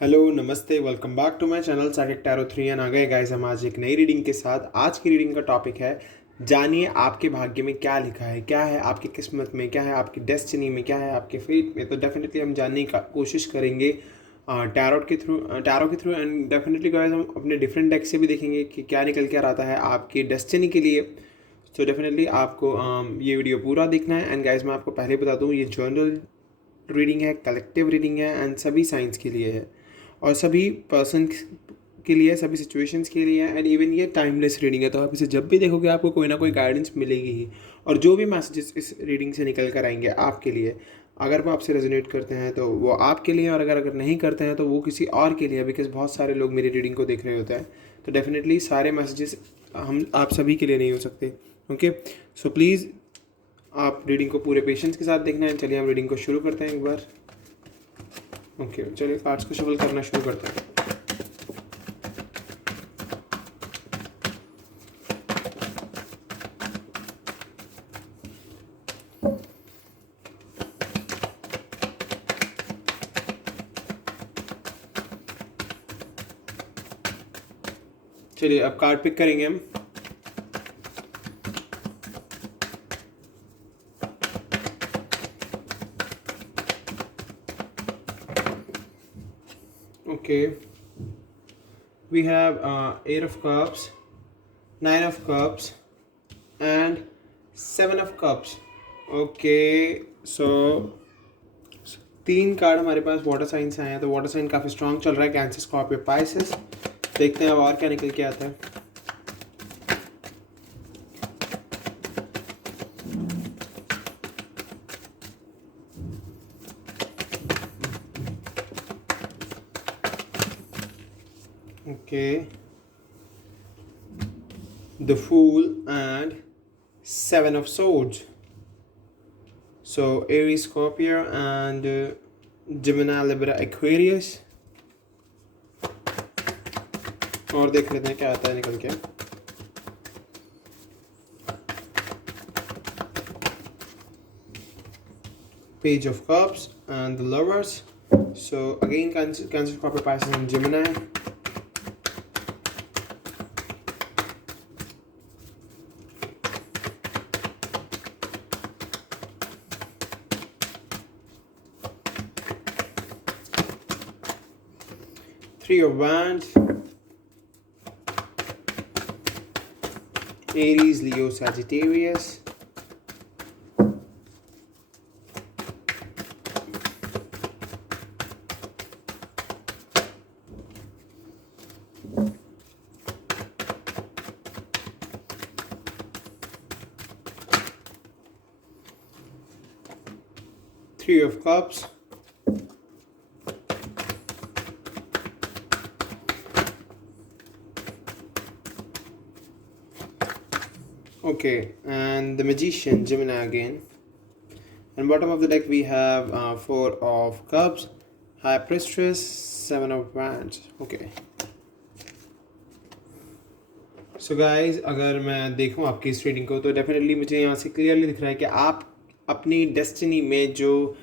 Hello नमस्ते, welcome back to my channel psychic tarot 3 and आ गए गाइस हम आज एक नई रीडिंग के साथ। आज की रीडिंग का टॉपिक है जानिए आपके भाग्य में क्या लिखा है, क्या है आपकी किस्मत में, क्या है आपकी डेस्टिनी में, क्या है आपके फेट में। तो डेफिनेटली हम जानने का कोशिश करेंगे टैरो के थ्रू एंड डेफिनेटली गाइस हम अपने डिफरेंट डेक से भी देखेंगे कि क्या निकल कर आता है आपकी डेस्टिनी के लिए। तो डेफिनेटली आपको ये वीडियो पूरा देखना है। एंड गाइस मैं आपको पहले बता दूँ, ये जनरल रीडिंग है, कलेक्टिव रीडिंग है एंड सभी साइंस के लिए है और सभी पर्सन के लिए, सभी सिचुएशंस के लिए एंड इवन ये टाइमलेस रीडिंग है। तो आप इसे जब भी देखोगे आपको कोई ना कोई गाइडेंस मिलेगी ही। और जो भी मैसेजेस इस रीडिंग से निकल कर आएंगे आपके लिए, अगर वो आपसे रेजोनेट करते हैं तो वो आपके लिए, और अगर अगर नहीं करते हैं तो वो किसी और के लिए, बिकॉज बहुत सारे लोग मेरी रीडिंग को देख रहे होते हैं। तो डेफिनेटली सारे मैसेजेस हम आप सभी के लिए नहीं हो सकते। ओके, सो प्लीज़ आप रीडिंग को पूरे पेशेंस के साथ देखना है। चलिए हम रीडिंग को शुरू करते हैं एक बार। ओके चलिए कार्ड्स को शफल करना शुरू करते हैं। चलिए अब कार्ड पिक करेंगे हम। Okay, we have 8 of cups, 9 of cups and 7 of cups. Okay so 3 card हमारे पास वाटर साइन से आए हैं। तो वाटर साइन काफ़ी स्ट्रांग चल रहा है, कैंसर, स्कॉर्पियो, पाइसेस। देखते हैं अब और क्या निकल के आता है। Okay, the fool and 7 of swords. So Aries, Scorpio and Gemini, Libra, Aquarius. और देख लेते हैं क्या आता है निकल के। Page of Cups and the Lovers. So again Cancer, Scorpio, Pisces and Gemini. Three of Wands. Aries, Leo, Sagittarius. Three of Cups. Okay, and the Magician, Gemini again. And bottom of the deck we have 4 of Cups, High Priestess, 7 of Wands. Okay. So guys अगर मैं देखूं आपकी इस reading को तो definitely मुझे यहाँ से क्लियरली दिख रहा है कि आप अपनी डेस्टिनी में जो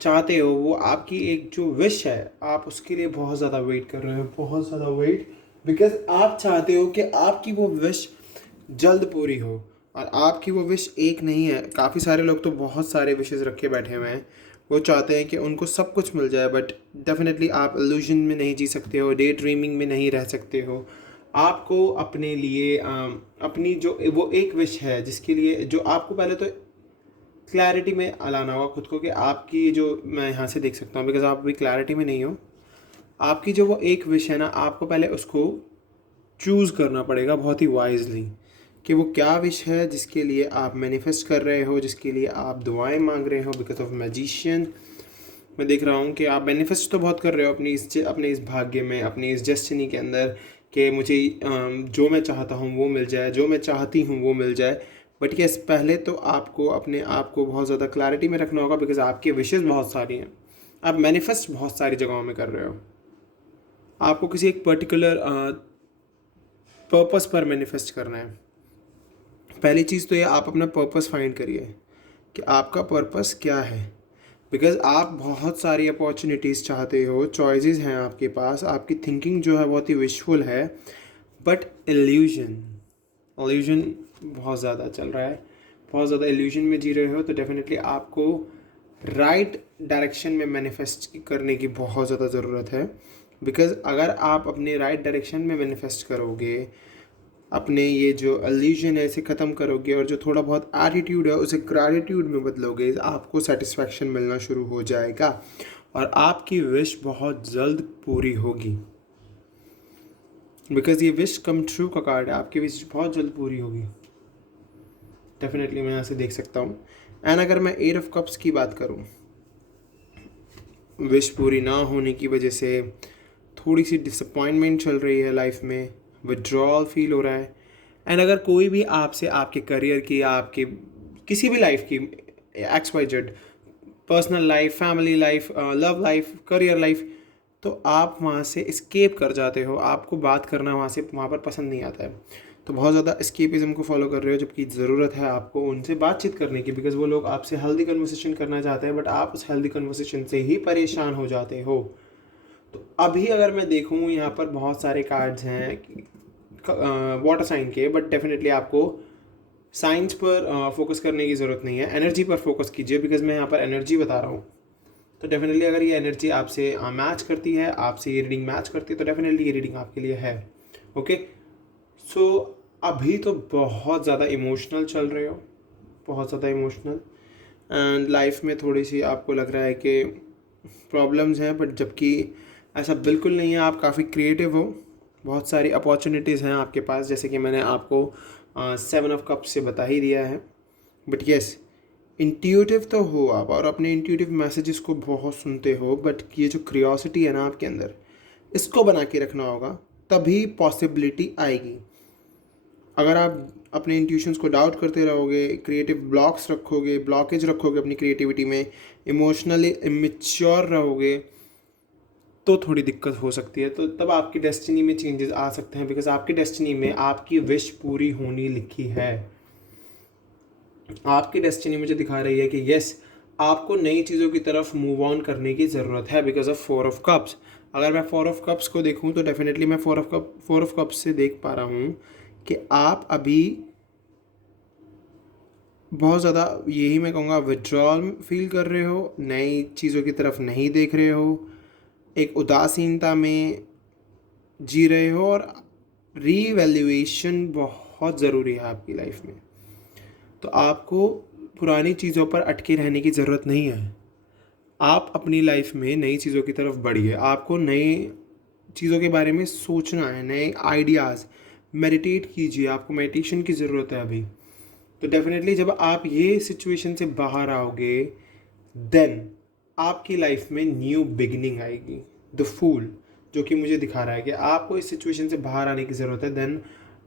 चाहते हो, वो आपकी एक जो विश है, आप उसके लिए बहुत ज़्यादा वेट कर रहे हो, बहुत ज़्यादा वेट। बिकॉज आप चाहते हो कि आपकी वो विश जल्द पूरी हो। और आपकी वो विश एक नहीं है, काफ़ी सारे लोग तो बहुत सारे विशेज़ रखे बैठे हुए हैं। वो चाहते हैं कि उनको सब कुछ मिल जाए, बट डेफिनेटली आप इल्यूजन में नहीं जी सकते हो, डे ड्रीमिंग में नहीं रह सकते हो। आपको अपने लिए अपनी जो वो एक विश है जिसके लिए जो आपको पहले तो क्लैरिटी में लाना होगा खुद को कि आपकी जो, मैं यहाँ से देख सकता हूँ बिकॉज आप अभी क्लैरिटी में नहीं हो। आपकी जो वो एक विश है ना, आपको पहले उसको चूज़ करना पड़ेगा बहुत ही वाइजली कि वो क्या विश है जिसके लिए आप मैनिफेस्ट कर रहे हो, जिसके लिए आप दुआएं मांग रहे हो। बिकॉज ऑफ मैजिशियन मैं देख रहा हूँ कि आप मैनिफेस्ट तो बहुत कर रहे हो अपने इस भाग्य में, अपनी इस डेस्टिनी के अंदर कि मुझे जो मैं चाहता हूँ वो मिल जाए, जो मैं चाहती हूँ वो मिल जाए। बट यस, पहले तो आपको अपने आप को बहुत ज़्यादा क्लैरिटी में रखना होगा बिकॉज आपकी विशेज़ बहुत सारी हैं। आप मैनिफेस्ट बहुत सारी जगहों में कर रहे हो। आपको किसी एक पर्टिकुलर पर्पस पर मैनिफेस्ट करना है। पहली चीज़ तो ये, आप अपना पर्पस फाइंड करिए कि आपका पर्पस क्या है। बिकॉज आप बहुत सारी अपॉर्चुनिटीज़ चाहते हो, चॉइसेस हैं आपके पास, आपकी थिंकिंग जो है बहुत ही विशफुल है, बट इल्यूजन इल्यूजन बहुत ज़्यादा चल रहा है, बहुत ज़्यादा इल्यूजन में जी रहे हो। तो डेफिनेटली आपको राइट डायरेक्शन में मैनिफेस्ट करने की बहुत ज़्यादा ज़रूरत है। बिकॉज अगर आप अपने राइट डायरेक्शन में मैनिफेस्ट करोगे, अपने ये जो इल्यूजन है इसे ख़त्म करोगे और जो थोड़ा बहुत एटीट्यूड है उसे ग्रैटिट्यूड में बदलोगे, आपको सेटिस्फैक्शन मिलना शुरू हो जाएगा और आपकी विश बहुत जल्द पूरी होगी। बिकॉज ये विश कम ट्रू का कार्ड है, आपकी विश बहुत जल्द पूरी होगी। डेफिनेटली मैं यहाँ से देख सकता हूँ। एंड अगर मैं 8 ऑफ कप्स की बात करूँ, विश पूरी ना होने की वजह से थोड़ी सी डिसअपॉइंटमेंट चल रही है लाइफ में, विड्रॉल फील हो रहा है। एंड अगर कोई भी आपसे आपके करियर की या आपके किसी भी लाइफ की XYZ, personal life, family life, love life, career life, तो आप वहाँ से एस्केप कर जाते हो, आपको बात करना वहाँ पर पसंद नहीं आता है। तो बहुत ज़्यादा एस्केपिज़म को फॉलो कर रहे हो, जबकि ज़रूरत है आपको उनसे बातचीत करने की, बिकॉज वो लोग आपसे हेल्दी कन्वर्सेशन करना चाहते हैं, बट आप उस हेल्दी कन्वर्सेशन से ही परेशान हो जाते हो। तो अभी अगर मैं देखूँ यहाँ पर बहुत सारे कार्ड्स हैं वाटर साइन के, बट डेफिनेटली आपको साइंस पर फोकस करने की ज़रूरत नहीं है, एनर्जी पर फोकस कीजिए, बिकॉज मैं यहाँ पर एनर्जी बता रहा हूँ। तो डेफिनेटली अगर ये एनर्जी आपसे मैच करती है, आपसे ये रीडिंग मैच करती है, तो डेफिनेटली ये रीडिंग आपके लिए है। ओके, सो अभी तो बहुत ज़्यादा इमोशनल चल रहे हो, बहुत ज़्यादा इमोशनल, एंड लाइफ में थोड़ी सी आपको लग रहा है कि प्रॉब्लम्स हैं, बट जबकि ऐसा बिल्कुल नहीं है। आप काफ़ी क्रिएटिव हो, बहुत सारी अपॉर्चुनिटीज़ हैं आपके पास, जैसे कि मैंने आपको 7 ऑफ कप्स से बता ही दिया है। बट येस, इंट्यूटिव तो हो आप और अपने इंट्यूटिव मैसेजेस को बहुत सुनते हो, बट ये जो क्रियोसिटी है ना आपके अंदर, इसको बना के रखना होगा, तभी पॉसिबिलिटी आएगी। अगर आप अपने इंट्यूशंस को डाउट करते रहोगे, क्रिएटिव ब्लॉक्स रखोगे, ब्लॉकेज रखोगे अपनी क्रिएटिविटी में, इमोशनली इमेच्योर रहोगे, तो थोड़ी दिक्कत हो सकती है। तो तब आपकी डेस्टिनी में चेंजेस आ सकते हैं, बिकॉज आपकी डेस्टिनी में आपकी विश पूरी होनी लिखी है। आपकी डेस्टिनी मुझे दिखा रही है कि यस, आपको नई चीज़ों की तरफ मूव ऑन करने की ज़रूरत है, बिकॉज ऑफ 4 ऑफ कप्स। अगर मैं 4 ऑफ कप्स को देखूं तो डेफिनेटली मैं 4 ऑफ कप्स से देख पा रहा हूँ कि आप अभी बहुत ज़्यादा, यही मैं कहूँगा, विड्रॉल फील कर रहे हो, नई चीज़ों की तरफ नहीं देख रहे हो, एक उदासीनता में जी रहे हो, और रीवैल्यूएशन बहुत ज़रूरी है आपकी लाइफ में। तो आपको पुरानी चीज़ों पर अटके रहने की ज़रूरत नहीं है। आप अपनी लाइफ में नई चीज़ों की तरफ बढ़िए, आपको नई चीज़ों के बारे में सोचना है, नए आइडियाज़, मेडिटेट कीजिए, आपको मेडिटेशन की ज़रूरत है अभी। तो डेफिनेटली जब आप ये सिचुएशन से बाहर आओगे, देन आपकी लाइफ में न्यू बिगिनिंग आएगी। द फूल जो कि मुझे दिखा रहा है कि आपको इस सिचुएशन से बाहर आने की ज़रूरत है, देन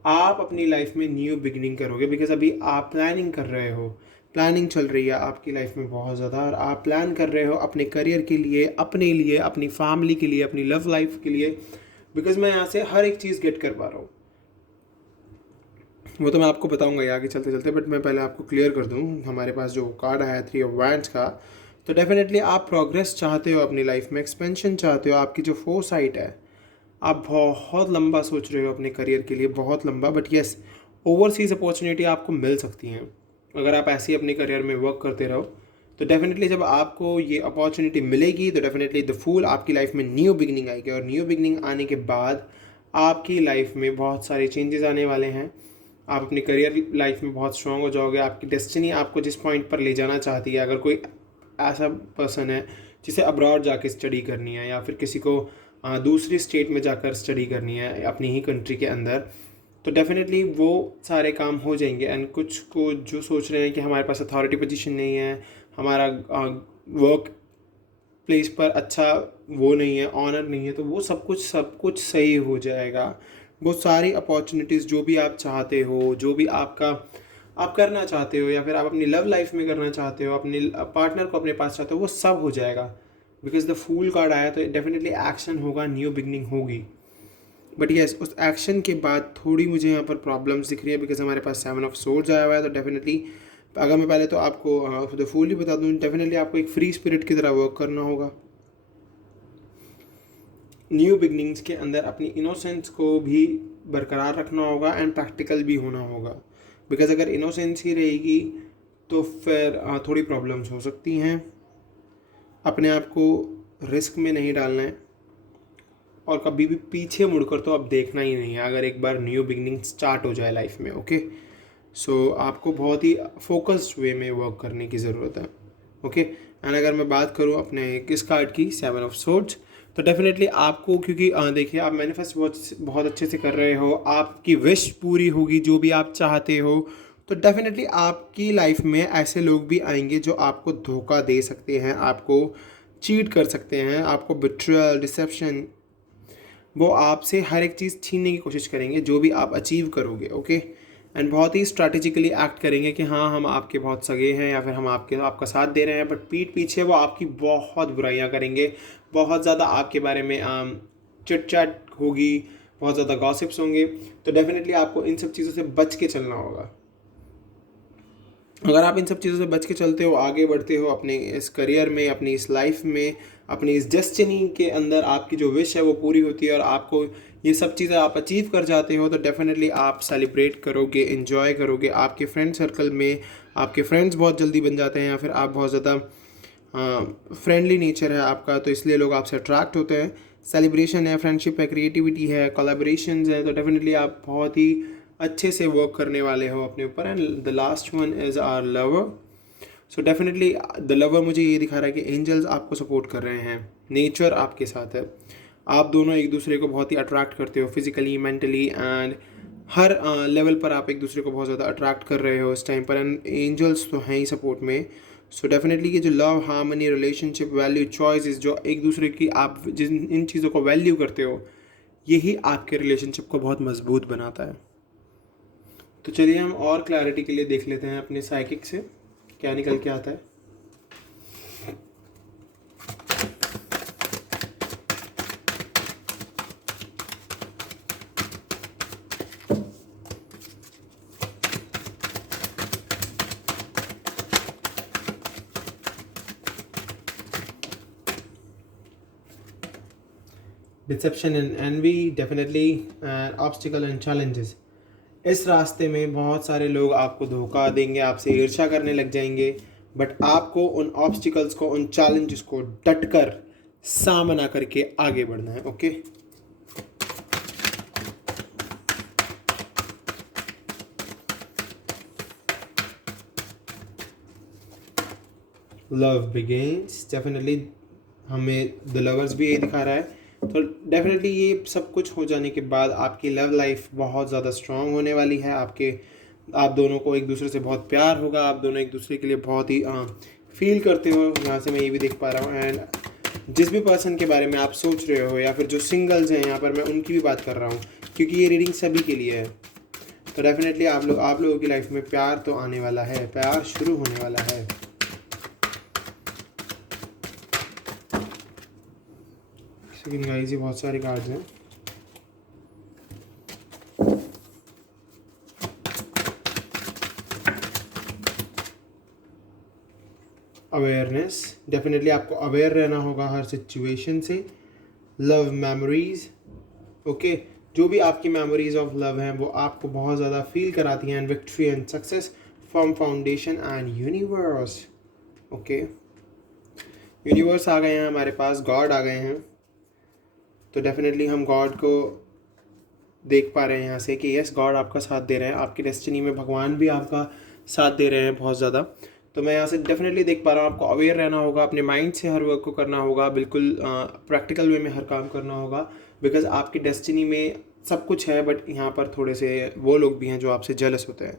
आप अपनी लाइफ में न्यू बिगिनिंग करोगे। बिकॉज अभी आप प्लानिंग कर रहे हो, प्लानिंग चल रही है आपकी लाइफ में बहुत ज़्यादा, और आप प्लान कर रहे हो अपने करियर के लिए, अपने लिए, अपनी फैमिली के लिए, अपनी लव लाइफ के लिए। बिकॉज मैं यहाँ से हर एक चीज़ गेट कर पा रहा हूँ, वो तो मैं आपको बताऊंगा ये आगे चलते चलते, बट मैं पहले आपको क्लियर कर दूँ हमारे पास जो कार्ड आया है 3 ऑफ वैंड्स का। तो डेफिनेटली आप प्रोग्रेस चाहते हो अपनी लाइफ में, एक्सपेंशन चाहते हो, आपकी जो फोरसाइट है, आप बहुत लंबा सोच रहे हो अपने करियर के लिए, बहुत लंबा। बट येस, ओवरसीज़ अपॉर्चुनिटी आपको मिल सकती हैं अगर आप ऐसे ही अपने करियर में वर्क करते रहो। तो डेफिनेटली जब आपको ये अपॉर्चुनिटी मिलेगी, तो डेफिनेटली द फूल आपकी लाइफ में न्यू बिगनिंग आएगी, और न्यू बिगनिंग आने के बाद आपकी लाइफ में बहुत सारे चेंजेस आने वाले हैं। आप अपनी करियर लाइफ में बहुत स्ट्रांग हो जाओगे, आपकी डेस्टिनी आपको जिस पॉइंट पर ले जाना चाहती है, अगर कोई ऐसा पर्सन है जिसे अब्रॉड जाके स्टडी करनी है, या फिर किसी को दूसरी स्टेट में जाकर स्टडी करनी है अपनी ही कंट्री के अंदर, तो डेफिनेटली वो सारे काम हो जाएंगे। एंड कुछ को जो सोच रहे हैं कि हमारे पास अथॉरिटी पोजीशन नहीं है, हमारा वर्क प्लेस पर अच्छा वो नहीं है, ऑनर नहीं है, तो वो सब कुछ सही हो जाएगा। वो सारी अपॉर्चुनिटीज़ जो भी आप चाहते हो, जो भी आप करना चाहते हो, या फिर आप अपनी लव लाइफ में करना चाहते हो, अपने पार्टनर को अपने पास चाहते हो, वो सब हो जाएगा। बिकॉज द फूल कार्ड आया, तो डेफिनेटली एक्शन होगा, न्यू बिगनिंग होगी। बट येस, उस एक्शन के बाद थोड़ी मुझे यहाँ पर प्रॉब्लम्स दिख रही है, बिकॉज हमारे पास 7 ऑफ सोर्ड्स आया हुआ है। तो डेफिनेटली अगर मैं पहले तो आपको द फूल ही बता दूँ, डेफिनेटली आपको एक फ्री स्पिरिट की तरह वर्क करना होगा। न्यू बिगनिंग्स के अंदर अपनी इनोसेंस को भी बरकरार रखना होगा एंड प्रैक्टिकल भी होना होगा, बिकॉज अगर इनोसेंस ही रहेगी तो फिर थोड़ी प्रॉब्लम्स हो सकती हैं। अपने आप को रिस्क में नहीं डालना है और कभी भी पीछे मुड़कर तो अब देखना ही नहीं है अगर एक बार न्यू बिगनिंग स्टार्ट हो जाए लाइफ में। ओके, सो आपको बहुत ही फोकस्ड वे में वर्क करने की ज़रूरत है। ओके, एंड अगर मैं बात करूँ अपने किस कार्ड की, 7 ऑफ सोर्ड्स, तो डेफिनेटली आपको, क्योंकि देखिए आप मैनिफेस्ट बहुत अच्छे से कर रहे हो, आपकी विश पूरी होगी जो भी आप चाहते हो, तो डेफिनेटली आपकी लाइफ में ऐसे लोग भी आएंगे जो आपको धोखा दे सकते हैं, आपको चीट कर सकते हैं, आपको बिट्रियल, डिसेप्शन, वो आपसे हर एक चीज़ छीनने की कोशिश करेंगे जो भी आप अचीव करोगे। ओके, एंड बहुत ही स्ट्रैटेजिकली एक्ट करेंगे कि हाँ हम आपके बहुत सगे हैं या फिर हम आपका साथ दे रहे हैं, बट पीठ पीछे वो आपकी बहुत बुराइयां करेंगे, बहुत ज़्यादा आपके बारे में चिट चैट होगी, बहुत ज़्यादा गॉसिप्स होंगे। तो डेफिनेटली आपको इन सब चीज़ों से बच के चलना होगा। अगर आप इन सब चीज़ों से बच के चलते हो, आगे बढ़ते हो अपने इस करियर में, अपनी इस लाइफ में, अपनी इस डेस्टिनी के अंदर, आपकी जो विश है वो पूरी होती है और आपको ये सब चीज़ें आप अचीव कर जाते हो, तो डेफिनेटली आप सेलिब्रेट करोगे, इन्जॉय करोगे। आपके फ्रेंड सर्कल में आपके फ्रेंड्स बहुत जल्दी बन जाते हैं या फिर आप बहुत ज़्यादा फ्रेंडली नेचर है आपका, तो इसलिए लोग आपसे अट्रैक्ट होते हैं। सेलिब्रेशन है, फ्रेंडशिप है, क्रिएटिविटी है, कोलैबोरेशंस है, तो डेफिनेटली आप बहुत ही अच्छे से वर्क करने वाले हो अपने ऊपर। And the last one is our lover. So definitely the lover मुझे ये दिखा रहा है कि एंजल्स आपको सपोर्ट कर रहे हैं, नेचर आपके साथ है, आप दोनों एक दूसरे को बहुत ही अट्रैक्ट करते हो physically, mentally, and her level पर आप एक दूसरे को बहुत ज़्यादा अट्रैक्ट कर रहे हो इस टाइम पर, एंड एंजल्स तो हैं ही सपोर्ट में। सो डेफिनेटली ये जो love, harmony, relationship, value, choices, जो एक दूसरे की आप जिन इन चीज़ों को वैल्यू करते हो, यही आपके रिलेशनशिप को बहुत मजबूत बनाता है। तो चलिए हम और क्लैरिटी के लिए देख लेते हैं अपने साइकिक से क्या निकल के आता है। Deception and envy, definitely, and obstacle and challenges. इस रास्ते में बहुत सारे लोग आपको धोखा देंगे, आपसे ईर्ष्या करने लग जाएंगे, बट आपको उन ऑब्स्टिकल्स को, उन चैलेंजेस को डटकर सामना करके आगे बढ़ना है। ओके, लव बिगिंस, डेफिनेटली हमें द लवर्स भी यही दिखा रहा है। तो डेफिनेटली ये सब कुछ हो जाने के बाद आपकी लव लाइफ बहुत ज़्यादा स्ट्रांग होने वाली है। आप दोनों को एक दूसरे से बहुत प्यार होगा, आप दोनों एक दूसरे के लिए बहुत ही फील करते हो, यहाँ से मैं ये भी देख पा रहा हूँ। एंड जिस भी पर्सन के बारे में आप सोच रहे हो या फिर जो सिंगल्स हैं, यहाँ पर मैं उनकी भी बात कर रहा हूँ क्योंकि ये रीडिंग सभी के लिए है। तो डेफिनेटली आप लोगों की लाइफ में प्यार तो आने वाला है, प्यार शुरू होने वाला है। गाइस ये बहुत सारे कार्ड्स हैं। अवेयरनेस, डेफिनेटली आपको अवेयर रहना होगा हर सिचुएशन से। लव मेमोरीज, ओके, जो भी आपकी मेमोरीज ऑफ लव हैं वो आपको बहुत ज़्यादा फील कराती हैं। And victory and success, firm foundation and universe. Okay, universe आ गए हैं हमारे पास, गॉड आ गए हैं, तो डेफिनेटली हम गॉड को देख पा रहे हैं यहाँ से कि यस, गॉड आपका साथ दे रहे हैं, आपकी डेस्टिनी में भगवान भी आपका साथ दे रहे हैं बहुत ज़्यादा। तो मैं यहाँ से डेफिनेटली देख पा रहा हूँ आपको अवेयर रहना होगा, अपने माइंड से हर वर्क को करना होगा, बिल्कुल प्रैक्टिकल वे में हर काम करना होगा, बिकॉज आपकी डेस्टिनी में सब कुछ है, बट यहाँ पर थोड़े से वो लोग भी हैं जो आपसे जेलस होते हैं।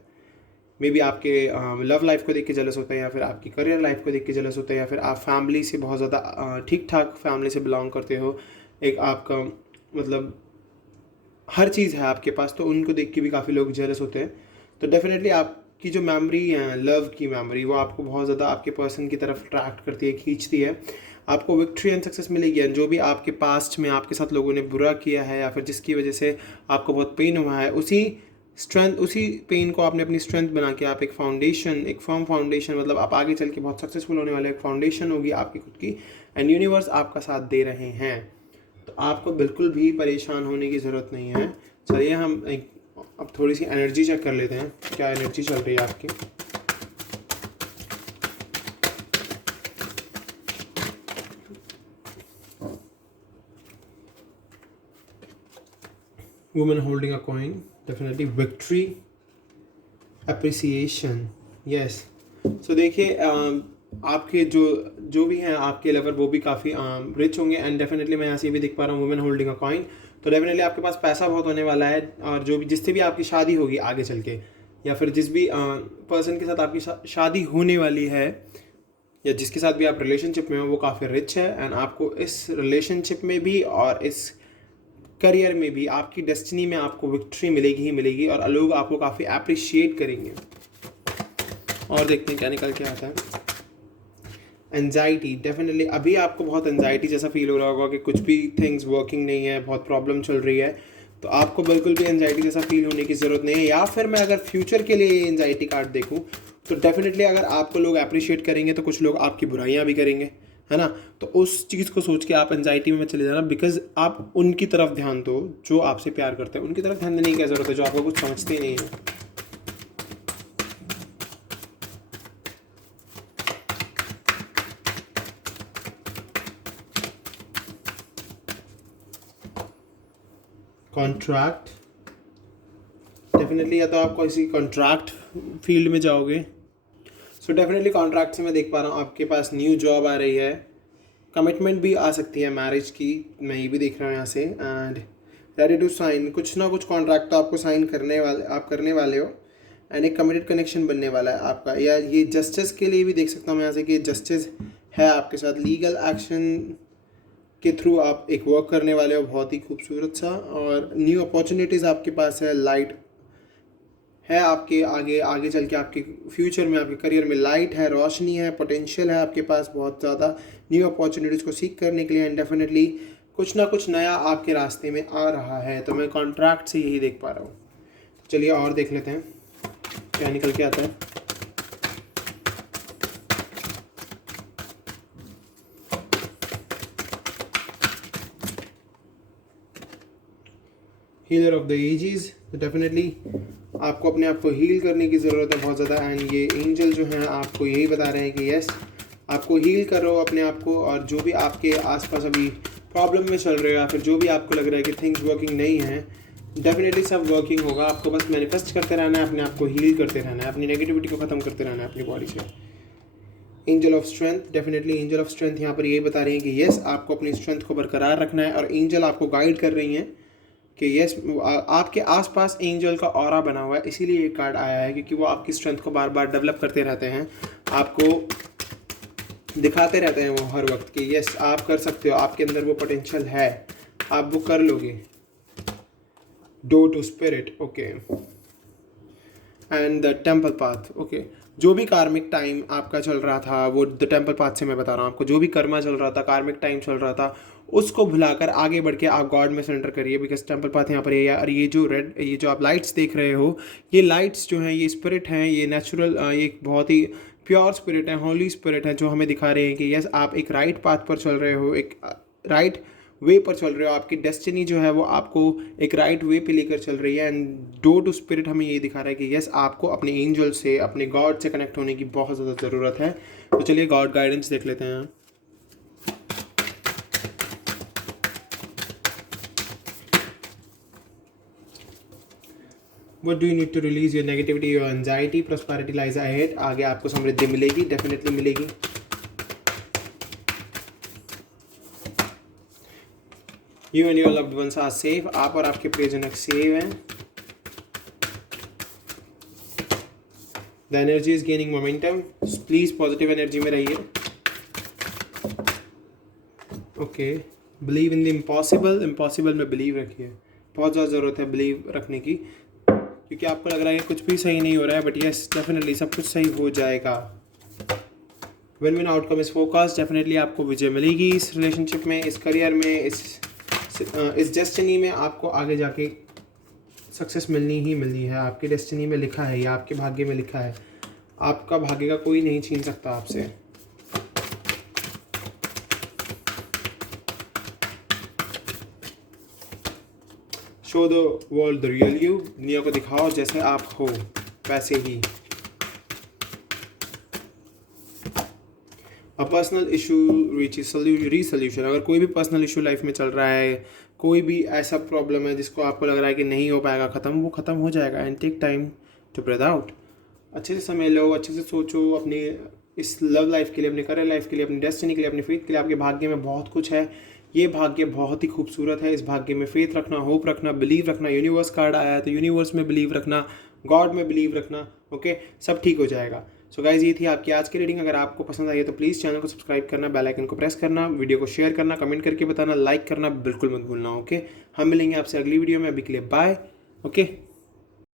मे बी आपके लव लाइफ को देख के जेलस होते हैं, या फिर आपकी करियर लाइफ को देख के जेलस होते हैं, या फिर आप फैमिली से बहुत ज़्यादा ठीक ठाक फैमिली से बिलोंग करते हो, एक आपका मतलब हर चीज़ है आपके पास, तो उनको देख के भी काफ़ी लोग जेलस होते हैं। तो डेफिनेटली आपकी जो मेमोरी है, लव की मेमोरी, वो आपको बहुत ज़्यादा आपके पर्सन की तरफ अट्रैक्ट करती है, खींचती है। आपको विक्ट्री एंड सक्सेस मिलेगी, एंड जो भी आपके पास्ट में आपके साथ लोगों ने बुरा किया है या फिर जिसकी वजह से आपको बहुत पेन हुआ है, उसी स्ट्रेंथ, उसी पेन को आपने अपनी स्ट्रेंथ बना के आप एक फाउंडेशन, एक फर्म फाउंडेशन, मतलब आप आगे चल के बहुत सक्सेसफुल होने वाले एक फाउंडेशन होगी आपकी खुद की, एंड यूनिवर्स आपका साथ दे रहे हैं। तो आपको बिल्कुल भी परेशान होने की ज़रूरत नहीं है। चलिए हम एक अब थोड़ी सी एनर्जी चेक कर लेते हैं, क्या एनर्जी चल रही है आपकी। Women holding a coin, definitely victory, appreciation, yes. So देखिए आपके जो भी हैं आपके लवर वो भी काफ़ी रिच होंगे, एंड डेफिनेटली मैं यहाँ से भी देख पा रहा हूँ वुमेन होल्डिंग अ कॉइन। तो डेफिनेटली आपके पास पैसा बहुत होने वाला है, और जो भी जिससे भी आपकी शादी होगी आगे चल के, या फिर जिस भी पर्सन के साथ आपकी शादी होने वाली है, या जिसके साथ भी आप रिलेशनशिप में हो, वो काफ़ी रिच है, एंड आपको इस रिलेशनशिप में भी और इस करियर में भी आपकी डेस्टिनी में आपको विक्ट्री मिलेगी ही मिलेगी, और लोग आपको काफ़ी अप्रिशिएट करेंगे। और देखते हैं क्या निकल के आता है। एंजाइटी, डेफिनेटली अभी आपको बहुत एंजाइटी जैसा फील हो रहा होगा कि कुछ भी थिंग्स वर्किंग नहीं है, बहुत प्रॉब्लम चल रही है। तो आपको बिल्कुल भी एंजाइटी जैसा फील होने की ज़रूरत नहीं है। या फिर मैं अगर फ्यूचर के लिए एंजाइटी कार्ड देखूँ तो डेफिनेटली अगर आपको लोग अप्रिशिएट करेंगे तो कुछ लोग आपकी बुराइयाँ भी करेंगे, है ना। तो उस चीज़ को सोच के आप एंजाइटी में मत चले जाना, बिकॉज आप उनकी तरफ ध्यान दो जो आपसे प्यार करते हैं, उनकी तरफ ध्यान देने की क्या ज़रूरत है जो आपको कुछ समझते ही नहीं है। कॉन्ट्रैक्ट, डेफिनेटली या तो आप किसी कॉन्ट्रैक्ट फील्ड में जाओगे। सो डेफिनेटली कॉन्ट्रैक्ट से मैं देख पा रहा हूँ आपके पास न्यू जॉब आ रही है, कमिटमेंट भी आ सकती है मैरिज की, मैं ये भी देख रहा हूँ यहाँ से, एंड रेडी टू साइन, कुछ ना कुछ कॉन्ट्रैक्ट तो आपको साइन करने वाले हो, एंड एक कमिटेड कनेक्शन बनने वाला है आपका। या ये जस्टिस के लिए भी देख सकता हूँ मैं यहाँ से कि जस्टिस है आपके साथ, लीगल एक्शन के थ्रू आप एक वर्क करने वाले हो, बहुत ही खूबसूरत सा, और न्यू अपॉर्चुनिटीज़ आपके पास है, लाइट है आपके आगे, आगे चल के आपके फ्यूचर में, आपके करियर में लाइट है, रोशनी है, पोटेंशियल है आपके पास बहुत ज़्यादा न्यू अपॉर्चुनिटीज़ को सीख करने के लिए, एंड डेफिनेटली कुछ ना कुछ नया आपके रास्ते में आ रहा है। तो मैं कॉन्ट्रैक्ट से यही देख पा रहा हूँ। चलिए और देख लेते हैं क्या निकल के आता है। हीलर ऑफ द एजेस, तो डेफिनेटली आपको अपने आप को हील करने की ज़रूरत है बहुत ज़्यादा, एंड ये एंजल जो हैं आपको यही बता रहे हैं कि यस आपको हील करो अपने आप को, और जो भी आपके आसपास अभी प्रॉब्लम में चल रहे हो, या फिर जो भी आपको लग रहा है कि थिंग्स वर्किंग नहीं है, डेफिनेटली सब वर्किंग होगा। आपको बस मैनिफेस्ट करते रहना है, अपने आप को हील करते रहना है, अपनी नेगेटिविटी को ख़त्म करते रहना है अपनी बॉडी से। Angel of strength, definitely angel of strength यहाँ पर यही बता रहे हैं कि यस आपको अपनी स्ट्रेंथ को बरकरार रखना है, और एंजल आपको गाइड कर रही हैं कि यस आपके आसपास एंजल का ऑरा बना हुआ है, इसीलिए ये कार्ड आया है, क्योंकि वो आपकी स्ट्रेंथ को बार बार डेवलप करते रहते हैं, आपको दिखाते रहते हैं वो हर वक्त कि यस आप कर सकते हो, आपके अंदर वो पोटेंशियल है, आप वो कर लोगे। Do to spirit, okay, and the temple path, okay. जो भी कार्मिक टाइम आपका चल रहा था, वो द टेम्पल पाथ से मैं बता रहा हूँ आपको, जो भी कर्मा चल रहा था, कार्मिक टाइम चल रहा था, उसको भुलाकर आगे बढ़ के आप गॉड में सरेंडर करिए, बिकॉज टेम्पल पाथ यहाँ पर ये है। और ये जो आप लाइट्स देख रहे हो, ये लाइट्स जो हैं ये स्पिरिट हैं, ये नेचुरल, ये एक बहुत ही प्योर स्पिरिट है, होली स्पिरिट है, जो हमें दिखा रहे हैं कि यस आप एक राइट पाथ पर चल रहे हो, एक राइट वे पर चल रहे हो, आपकी डेस्टिनी जो है वो आपको एक राइट वे पे लेकर चल रही है। एंड डो टू स्पिरिट हमें ये दिखा रहा है कि यस आपको अपने एंजल से, अपने गॉड से कनेक्ट होने की बहुत ज़्यादा ज़रूरत है। तो चलिए गॉड गाइडेंस देख लेते हैं। What do you need to release your negativity, your anxiety? Prosperity lies ahead. आगे आपको समृद्धि मिलेगी, डेफिनेटली मिलेगी। You and your loved ones are safe. आप और आपके प्रियजनक सेव हैं। The energy is gaining momentum. Please positive energy में रहिए। Okay. Believe in the impossible. Impossible में believe रखिए। बहुत ज़्यादा ज़रूरत है believe रखने की, क्योंकि आपको लग रहा है कि कुछ भी सही नहीं हो रहा है, बट यस डेफिनेटली सब कुछ सही हो जाएगा। विन विन आउटकम इस फोकस, डेफिनेटली आपको विजय मिलेगी इस रिलेशनशिप में, इस करियर में, इस डेस्टिनी में आपको आगे जाके सक्सेस मिलनी ही मिलनी है। आपके डेस्टिनी में लिखा है, या आपके भाग्य में लिखा है। आपका भाग्य का कोई नहीं छीन सकता आपसे। Show the world the real you, दुनिया को दिखाओ जैसे आप हो वैसे ही। अ पर्सनल इशू रीचेस रीसोल्यूशन, अगर कोई भी पर्सनल इशू लाइफ में चल रहा है, कोई भी ऐसा प्रॉब्लम है जिसको आपको लग रहा है कि नहीं हो पाएगा ख़त्म, वो ख़त्म हो जाएगा। And take time to breathe out. अच्छे से समय लो, अच्छे से सोचो अपनी इस लव लाइफ के लिए, अपने करियर लाइफ के लिए, अपनी डेस्टिनी के लिए, अपनी फेथ के लिए। आपके भाग्य में बहुत कुछ है। ये भाग्य बहुत ही खूबसूरत है। इस भाग्य में फेथ रखना, होप रखना, बिलीव रखना। यूनिवर्स कार्ड आया है तो यूनिवर्स में बिलीव रखना, गॉड में बिलीव रखना। ओके, सब ठीक हो जाएगा। सो गाइज, ये थी आपकी आज की रीडिंग। अगर आपको पसंद आई है तो प्लीज़ चैनल को सब्सक्राइब करना, बेल आइकन को प्रेस करना, वीडियो को शेयर करना, कमेंट करके बताना, लाइक करना बिल्कुल मत भूलना। ओके, हम मिलेंगे आपसे अगली वीडियो में। अभी के लिए बाय। ओके।